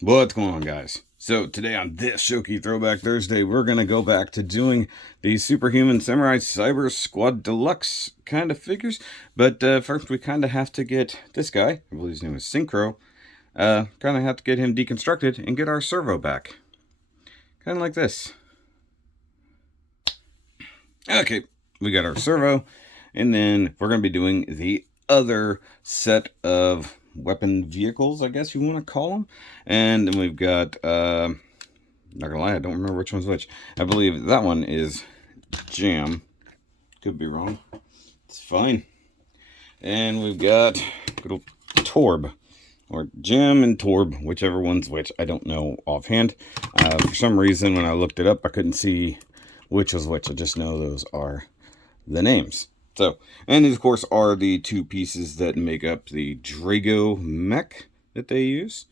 What's going on, guys? So today on this Shoki Throwback Thursday, we're going to go back to doing the Superhuman Samurai Syber Squad Deluxe kind of figures. But first we kind of have to get this guy, I believe his name is Synchro, kind of have to get him deconstructed and get our servo back. Kind of like this. Okay, we got our servo, and then we're going to be doing the other set of weapon vehicles, I guess you want to call them. And then we've got, not gonna lie, I don't remember which one's which. I believe that one is JAMB. Could be wrong. It's fine. And we've got good old TORB, or JAMB and TORB, whichever one's which. I don't know offhand. For some reason, when I looked it up, I couldn't see which was which. I just know those are the names. So, and these, of course, are the two pieces that make up the Drago mech that they use,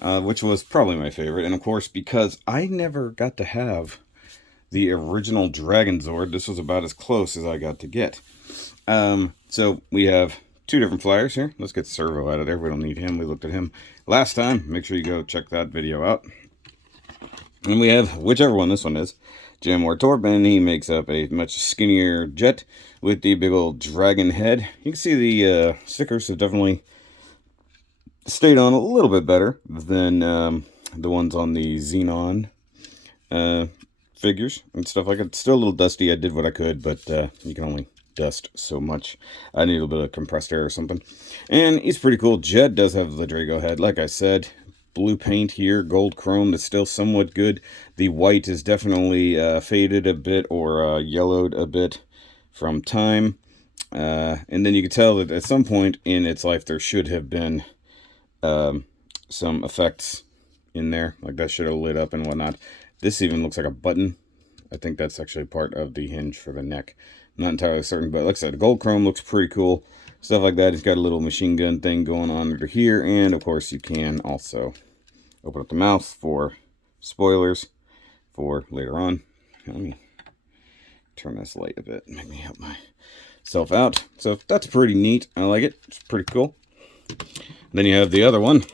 which was probably my favorite. And, of course, because I never got to have the original Dragon Zord, this was about as close as I got to get. So, we have two different flyers here. Let's get Servo out of there. We don't need him. We looked at him last time. Make sure you go check that video out. And we have whichever one this one is. JAMB or TORB, and he makes up a much skinnier jet with the big old dragon head. You can see the stickers have definitely stayed on a little bit better than the ones on the Xenon figures and stuff like that. It's still a little dusty. I did what I could, but you can only dust so much. I need a little bit of compressed air or something. And he's pretty cool. Jet does have the Drago head, like I said. Blue paint here, gold chrome is still somewhat good. The white is definitely faded a bit or yellowed a bit from time. And then you can tell that at some point in its life there should have been some effects in there. Like that should have lit up and whatnot. This even looks like a button. I think that's actually part of the hinge for the neck. I'm not entirely certain, but like I said, the gold chrome looks pretty cool. Stuff like that. It's got a little machine gun thing going on under here. And of course you can also open up the mouth for spoilers for later on. Let me turn this light a bit. Make me help myself out. So that's pretty neat. I like it. It's pretty cool. Then you have the other one,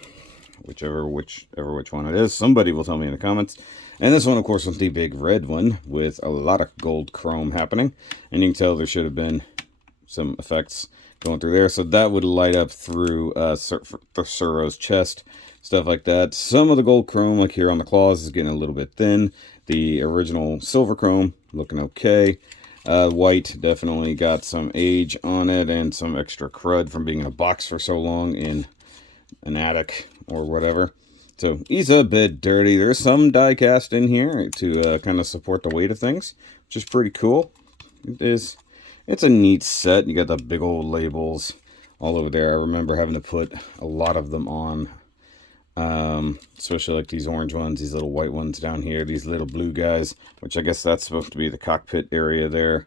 whichever which one it is. Somebody will tell me in the comments. And this one, of course, is the big red one with a lot of gold chrome happening. And you can tell there should have been some effects going through there. So that would light up through the Suro's chest, stuff like that. Some of the gold chrome, like here on the claws, is getting a little bit thin. The original silver chrome looking okay. White definitely got some age on it and some extra crud from being in a box for so long in an attic or whatever. So he's a bit dirty. There's some die cast in here to kind of support the weight of things, which is pretty cool. It's a neat set. You got the big old labels all over there. I remember having to put a lot of them on, especially like these orange ones, these little white ones down here, these little blue guys, which I guess that's supposed to be the cockpit area there.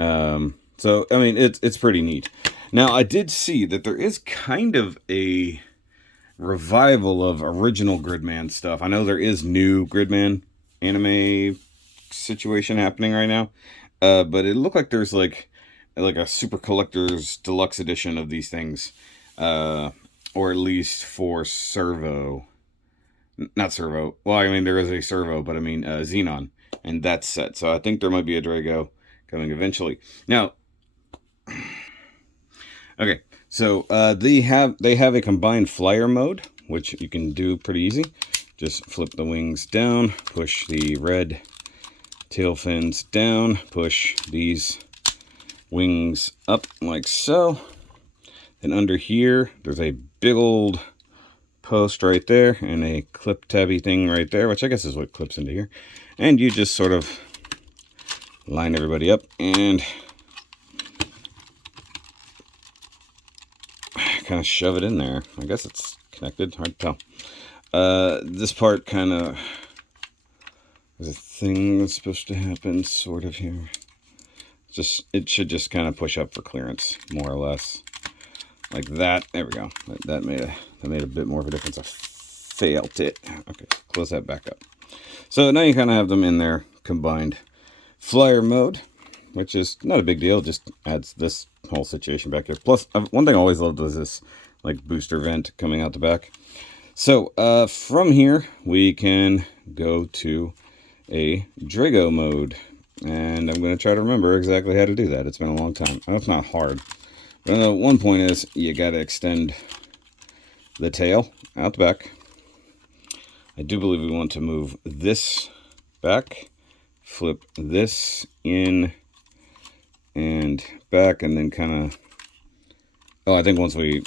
So, I mean, it's pretty neat. Now, I did see that there is kind of a revival of original Gridman stuff. I know there is new Gridman anime situation happening right now. But it looked like there's like a super collector's deluxe edition of these things, or at least for Servo, not Servo. Well, I mean there is a Servo, but I mean Xenon, and that's set. So I think there might be a Drago coming eventually. Now, okay, so they have a combined flyer mode, which you can do pretty easy. Just flip the wings down, push the red tail fins down, push these wings up like so. And under here, there's a big old post right there and a clip tabby thing right there, which I guess is what clips into here. And you just sort of line everybody up and kind of shove it in there. I guess it's connected, hard to tell. This part kind of, there's a thing that's supposed to happen sort of here. It should just kind of push up for clearance, more or less. Like that. There we go. That made a bit more of a difference. I failed it. Okay, close that back up. So now you kind of have them in their combined flyer mode, which is not a big deal. Just adds this whole situation back here. Plus, one thing I always loved was this like booster vent coming out the back. So from here, we can go to a Drago mode. And I'm going to try to remember exactly how to do that. It's been a long time. I know it's not hard. But one point is you got to extend the tail out the back. I do believe we want to move this back, flip this in and back, and then kind of... Oh, I think once we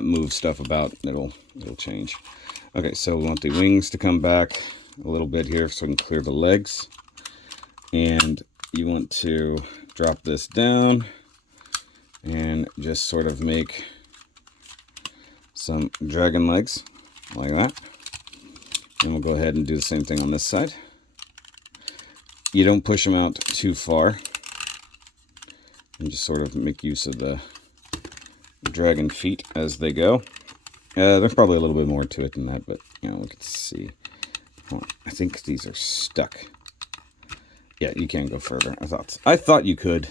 move stuff about, it'll change. Okay, so we want the wings to come back a little bit here so we can clear the legs. And you want to drop this down and just sort of make some dragon legs like that. And we'll go ahead and do the same thing on this side. You don't push them out too far. And just sort of make use of the dragon feet as they go. There's probably a little bit more to it than that, but you know, we can see. I think these are stuck. Yeah, you can go further. I thought you could.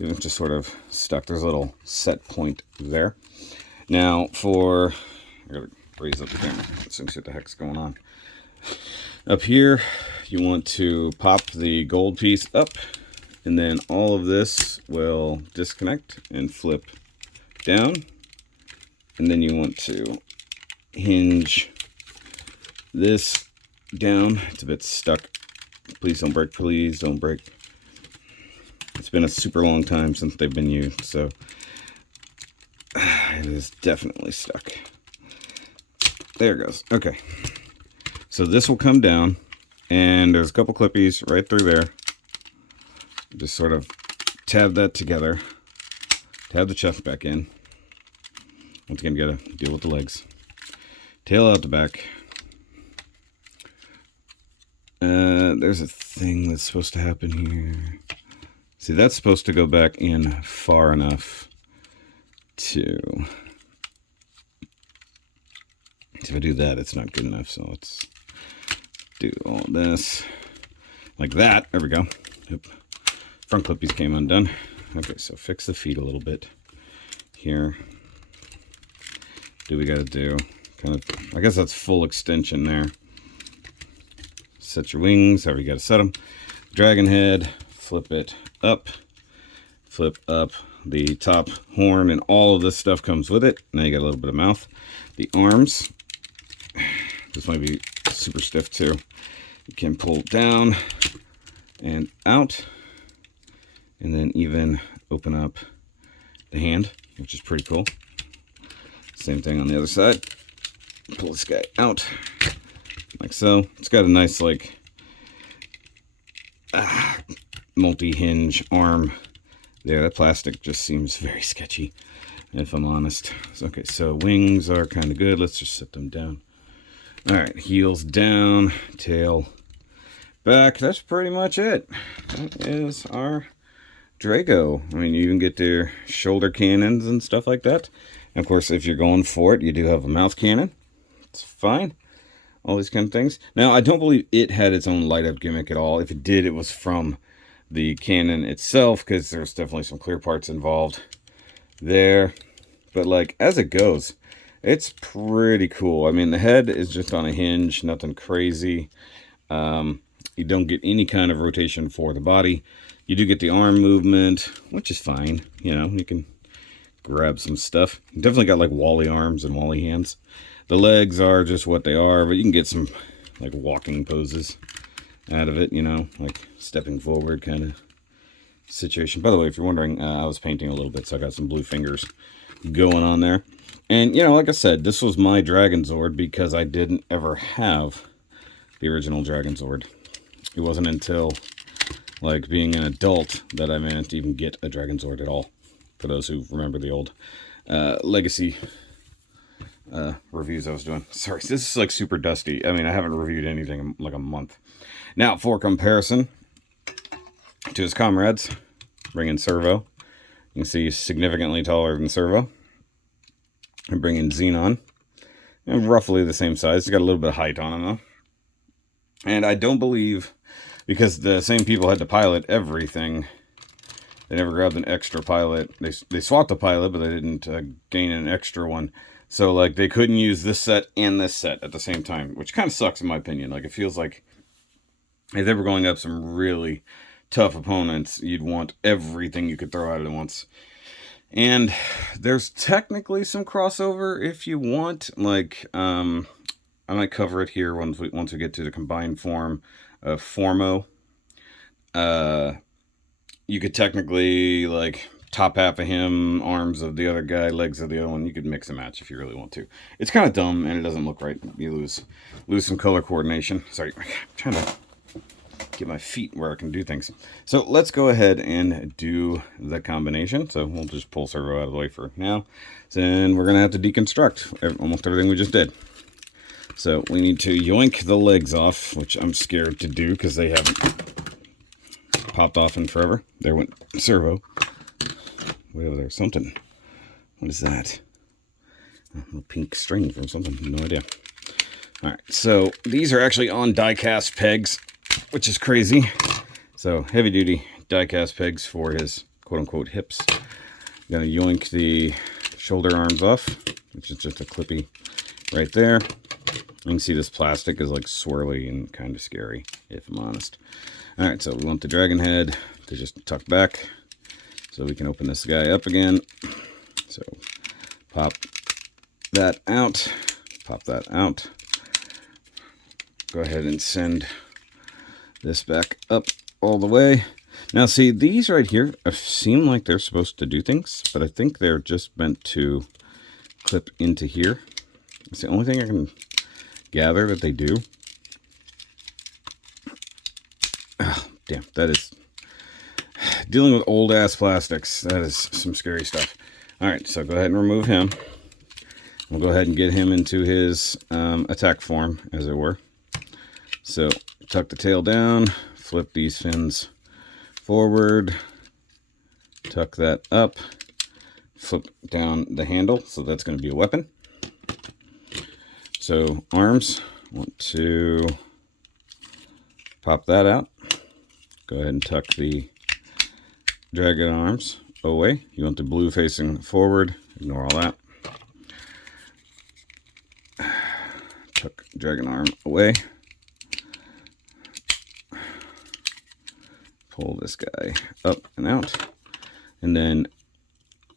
It was just sort of stuck. There's a little set point there. Now for... I gotta raise up the camera so you can see what the heck's going on. Up here, you want to pop the gold piece up, and then all of this will disconnect and flip down. And then you want to hinge this down. It's a bit stuck. Please don't break. Please don't break. It's been a super long time since they've been used, so it is definitely stuck. There it goes. Okay. So this will come down, and there's a couple clippies right through there. Just sort of tab that together. Tab the chest back in. Once again, you gotta deal with the legs. Tail out the back. There's a thing that's supposed to happen here. See, that's supposed to go back in far enough to... If I do that, it's not good enough, so let's do all this like that. There we go. Yep. Front clippies came undone. Okay, so fix the feet a little bit here. Do we gotta do kind of... I guess that's full extension there. Set your wings, however you gotta set them. Dragon head, flip it up, flip up the top horn, and all of this stuff comes with it. Now you got a little bit of mouth. The arms, this might be super stiff too. You can pull down and out, and then even open up the hand, which is pretty cool. Same thing on the other side. Pull this guy out like so. It's got a nice like multi-hinge arm there. That plastic just seems very sketchy, if I'm honest. Okay, so wings are kind of good. Let's just set them down. All right, heels down, tail back. That's pretty much it. That is our Drago. I mean, you even get their shoulder cannons and stuff like that. And of course, if you're going for it, you do have a mouth cannon. It's fine. All these kind of things. Now, I don't believe it had its own light up gimmick at all. If it did, it was from the cannon itself, because there's definitely some clear parts involved there. But like, as it goes, it's pretty cool. I mean, the head is just on a hinge, nothing crazy. You don't get any kind of rotation for the body. You do get the arm movement, which is fine. You know, you can grab some stuff. You definitely got like Wally arms and Wally hands. The legs are just what they are, but you can get some like walking poses out of it, you know, like stepping forward kind of situation. By the way, if you're wondering, I was painting a little bit, so I got some blue fingers going on there. And, you know, like I said, this was my Dragon Zord because I didn't ever have the original Dragon Zord. It wasn't until, like, being an adult that I managed to even get a Dragon Zord at all. For those who remember the old Legacy reviews I was doing. Sorry, this is, like, super dusty. I mean, I haven't reviewed anything in, like, a month. Now, for comparison to his comrades, bring in Servo. You can see he's significantly taller than Servo. And bring in Xenon. And roughly the same size. He's got a little bit of height on him, though. And I don't believe, because the same people had to pilot everything, They never grabbed an extra pilot. They swapped the pilot, but they didn't gain an extra one. So, like, they couldn't use this set and this set at the same time, which kind of sucks in my opinion. Like, it feels like if they were going up some really tough opponents, you'd want everything you could throw at it at once. And there's technically some crossover if you want. Like, I might cover it here once we get to the combined form of PHORMO. You could technically, like, top half of him, arms of the other guy, legs of the other one. You could mix and match if you really want to. It's kind of dumb, and it doesn't look right. You lose some color coordination. Sorry, I'm trying to get my feet where I can do things. So let's go ahead and do the combination. So we'll just pull servo out of the way for now. Then we're going to have to deconstruct almost everything we just did. So we need to yoink the legs off, which I'm scared to do because they haven't popped off in forever. There went servo. Way over there, something. What is that? A little pink string from something. No idea. All right, so these are actually on die-cast pegs, which is crazy. So heavy-duty die-cast pegs for his quote-unquote hips. I'm gonna yoink the shoulder arms off, which is just a clippy right there. You can see this plastic is like swirly and kind of scary, if I'm honest. All right, so we want the dragon head to just tuck back so we can open this guy up again. So pop that out, pop that out. Go ahead and send this back up all the way. Now see, these right here seem like they're supposed to do things, but I think they're just meant to clip into here. It's the only thing I can gather that they do. Oh, damn, that is dealing with old ass plastics. That is some scary stuff. All right, so go ahead and remove him. We'll go ahead and get him into his attack form, as it were. So tuck the tail down, flip these fins forward, tuck that up, flip down the handle, so that's going to be a weapon. So arms, want to pop that out. Go ahead and tuck the dragon arms away. You want the blue facing forward, ignore all that. Tuck dragon arm away. Pull this guy up and out. And then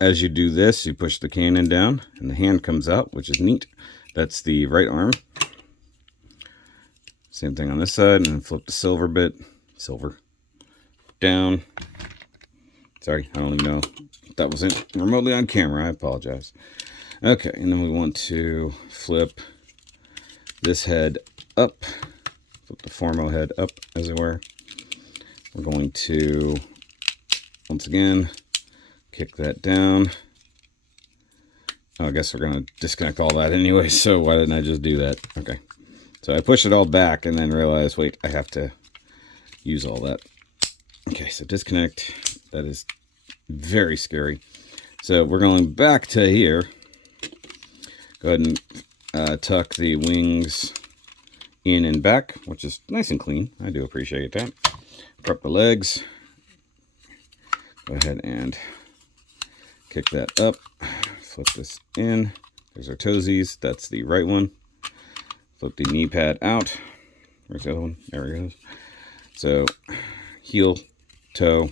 as you do this, you push the cannon down and the hand comes out, which is neat. That's the right arm. Same thing on this side, and then flip the silver bit. Silver. Down. Sorry, I don't even know if that wasn't remotely on camera. I apologize. Okay, and then we want to flip this head up. Flip the PHORMO head up, as it were. We're going to, once again, kick that down. Oh, I guess we're going to disconnect all that anyway, so why didn't I just do that? Okay. So I pushed it all back and then realized, wait, I have to use all that. Okay, so disconnect. That is very scary. So we're going back to here. Go ahead and tuck the wings in and back, which is nice and clean. I do appreciate that. Prep the legs. Go ahead and kick that up. Flip this in. There's our toesies. That's the right one. Flip the knee pad out. Where's the other one? There it goes. So heel, toe,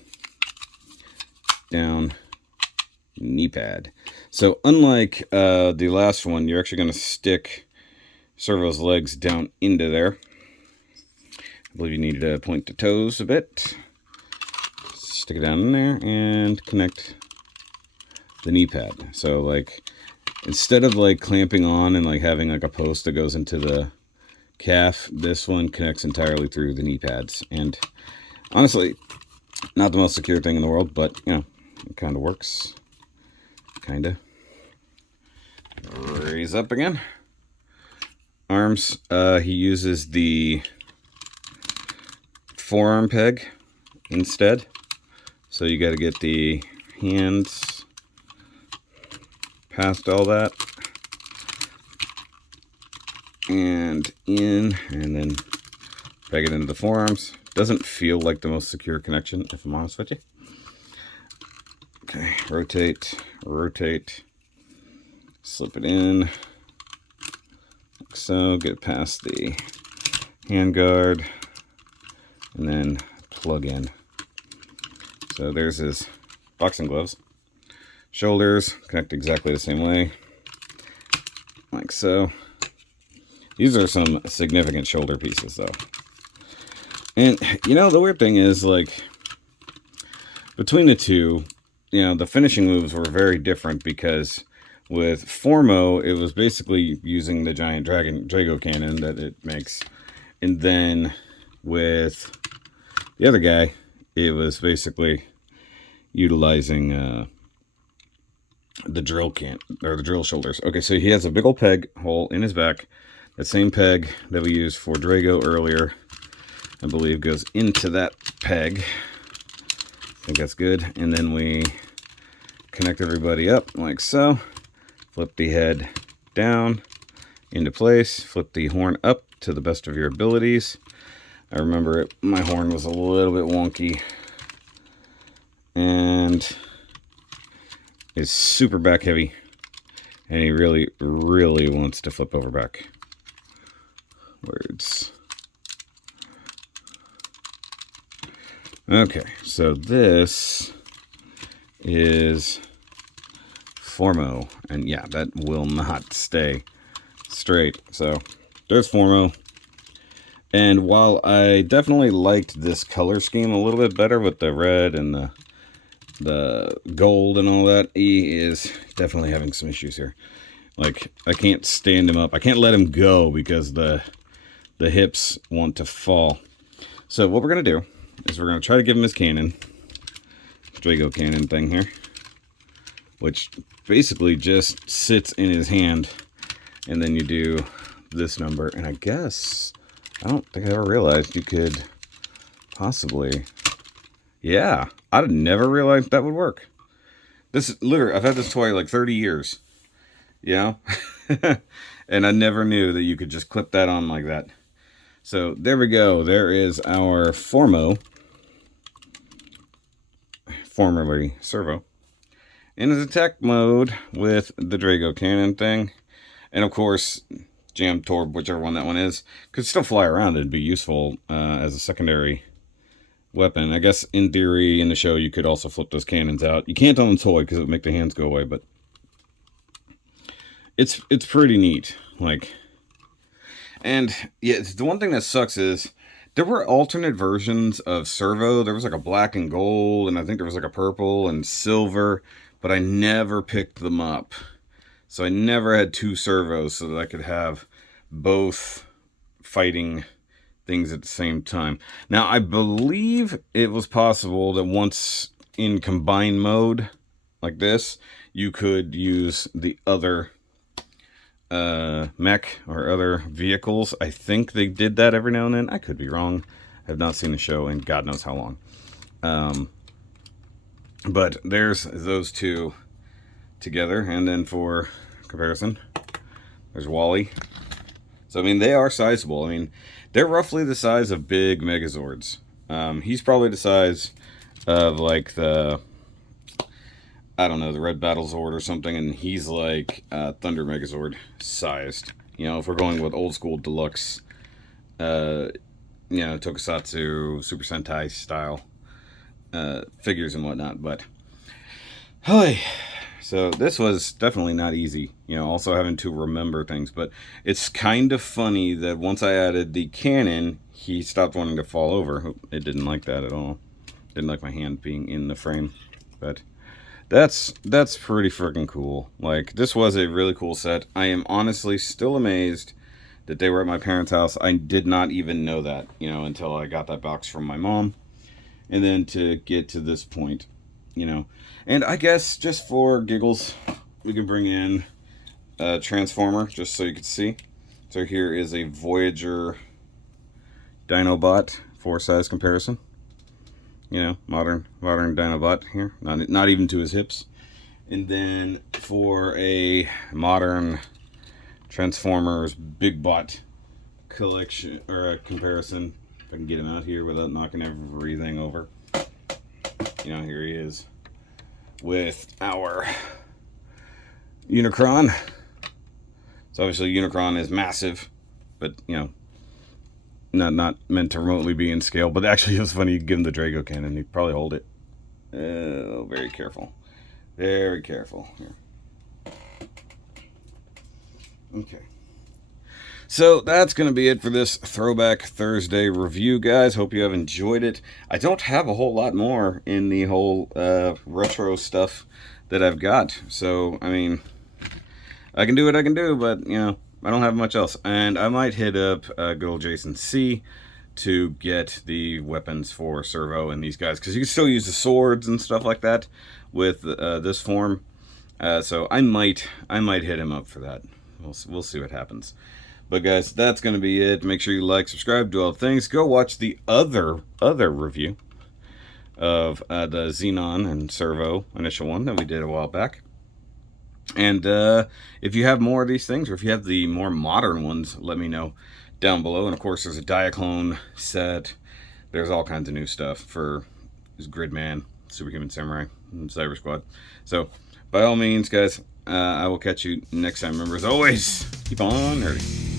down, knee pad. So unlike the last one, you're actually going to stick Servo's legs down into there. I believe you need to point the toes a bit. Stick it down in there and connect the knee pad. So like, instead of like clamping on and like having like a post that goes into the calf, this one connects entirely through the knee pads. And honestly, not the most secure thing in the world, but you know, it kind of works. Kind of. Raise up again. Arms, he uses the forearm peg instead. So you got to get the hands past all that and in, and then peg it into the forearms. Doesn't feel like the most secure connection, if I'm honest with you. rotate, rotate, slip it in, like so, get it past the handguard, and then plug in. So there's his boxing gloves. Shoulders connect exactly the same way, like so. These are some significant shoulder pieces though. And you know, the weird thing is, like, between the two, you know, the finishing moves were very different, because with PHORMO, it was basically using the giant Drago cannon that it makes. And then with the other guy, it was basically utilizing the drill the drill shoulders. Okay, so he has a big old peg hole in his back. The same peg that we used for Drago earlier, I believe, goes into that peg. I think that's good. And then we connect everybody up like so. Flip the head down into place. Flip the horn up to the best of your abilities. I remember my horn was a little bit wonky. And it's super back heavy. And he really, really wants to flip over back. Words. Okay, so this is PHORMO, and yeah, that will not stay straight. So there's PHORMO. And while I definitely liked this color scheme a little bit better with the red and the gold and all that, he is definitely having some issues here. Like, I can't stand him up. I can't let him go because the hips want to fall. So what we're going to do is we're going to try to give him his cannon. Drago cannon thing here. Which basically just sits in his hand. And then you do this number. And I guess, I don't think I ever realized you could possibly... Yeah, I'd never realized that would work. This, literally, I've had this toy like 30 years. You know? And I never knew that you could just clip that on like that. So there we go. There is our PHORMO, formerly Servo, in his attack mode with the Drago cannon thing. And of course, JAMB, TORB, whichever one that one is, could still fly around and be useful as a secondary weapon. I guess in theory in the show you could also flip those cannons out. You can't on the toy because it would make the hands go away, but it's pretty neat. Like, and yeah, the one thing that sucks is there were alternate versions of Servo. There was like a black and gold, and I think there was like a purple and silver, but I never picked them up. So I never had two Servos so that I could have both fighting things at the same time. Now, I believe it was possible that once in combined mode like this, you could use the other mech or other vehicles. I think they did that every now and then. I could be wrong. I have not seen the show in God knows how long. But there's those two together. And then for comparison, there's Wally. So, I mean, they are sizable. I mean, they're roughly the size of big Megazords. He's probably the size of, like, the... I don't know, the Red Battlezord or something, and he's like Thunder Megazord sized. You know, if we're going with old school deluxe, you know, Tokusatsu, Super Sentai style figures and whatnot. But, hey, so this was definitely not easy. You know, also having to remember things. But it's kind of funny that once I added the cannon, he stopped wanting to fall over. It didn't like that at all. Didn't like my hand being in the frame, but... That's pretty freaking cool. Like, this was a really cool set. I am honestly still amazed that they were at my parents' house. I did not even know that, you know, until I got that box from my mom. And then to get to this point, you know. And I guess just for giggles, we can bring in a Transformer, just so you can see. So here is a Voyager Dinobot for size comparison. You know, modern Dinobot here, not even to his hips. And then for a modern Transformers Big Bot collection or a comparison, if I can get him out here without knocking everything over. You know, here he is. with our Unicron. So obviously Unicron is massive, but you know, not meant to remotely be in scale. But actually, it was funny. You give him the Drago cannon, he'd probably hold it. Oh, very careful, very careful. Here. Okay. So that's going to be it for this Throwback Thursday review, guys. Hope you have enjoyed it. I don't have a whole lot more in the whole retro stuff that I've got. So, I mean, I can do what I can do, but, you know, I don't have much else. And I might hit up good old Jason C to get the weapons for Servo and these guys. Because you can still use the swords and stuff like that with this form. So I might hit him up for that. We'll see what happens. But guys, that's going to be it. Make sure you like, subscribe, do all the things. Go watch the other review of the Xenon and Servo initial one that we did a while back. And if you have more of these things, or if you have the more modern ones, let me know down below. And of course, there's a Diaclone set. There's all kinds of new stuff for Gridman, Superhuman Samurai, and Cyber Squad. So, by all means, guys, I will catch you next time. Remember, as always, keep on nerding.